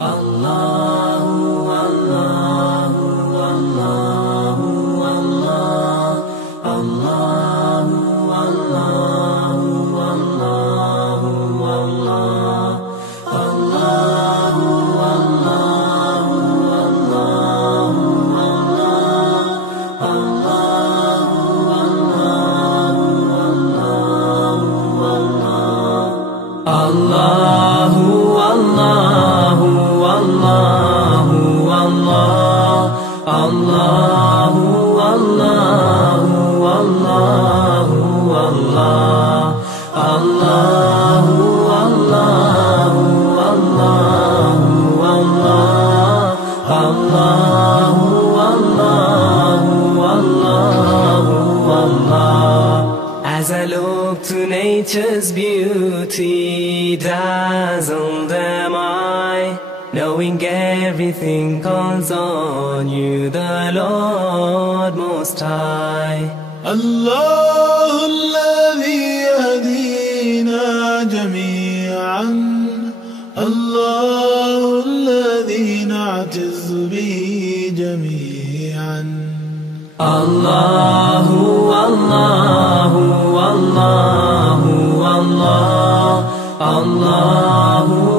الله الله الله الله الله الله الله الله الله الله As I look to nature's beauty, dazzled am I, knowing everything calls on you, the Lord Most High. الله الذي يهدينا جميعا، الله الذي نعتز به جميعا. الله الله الله الله الله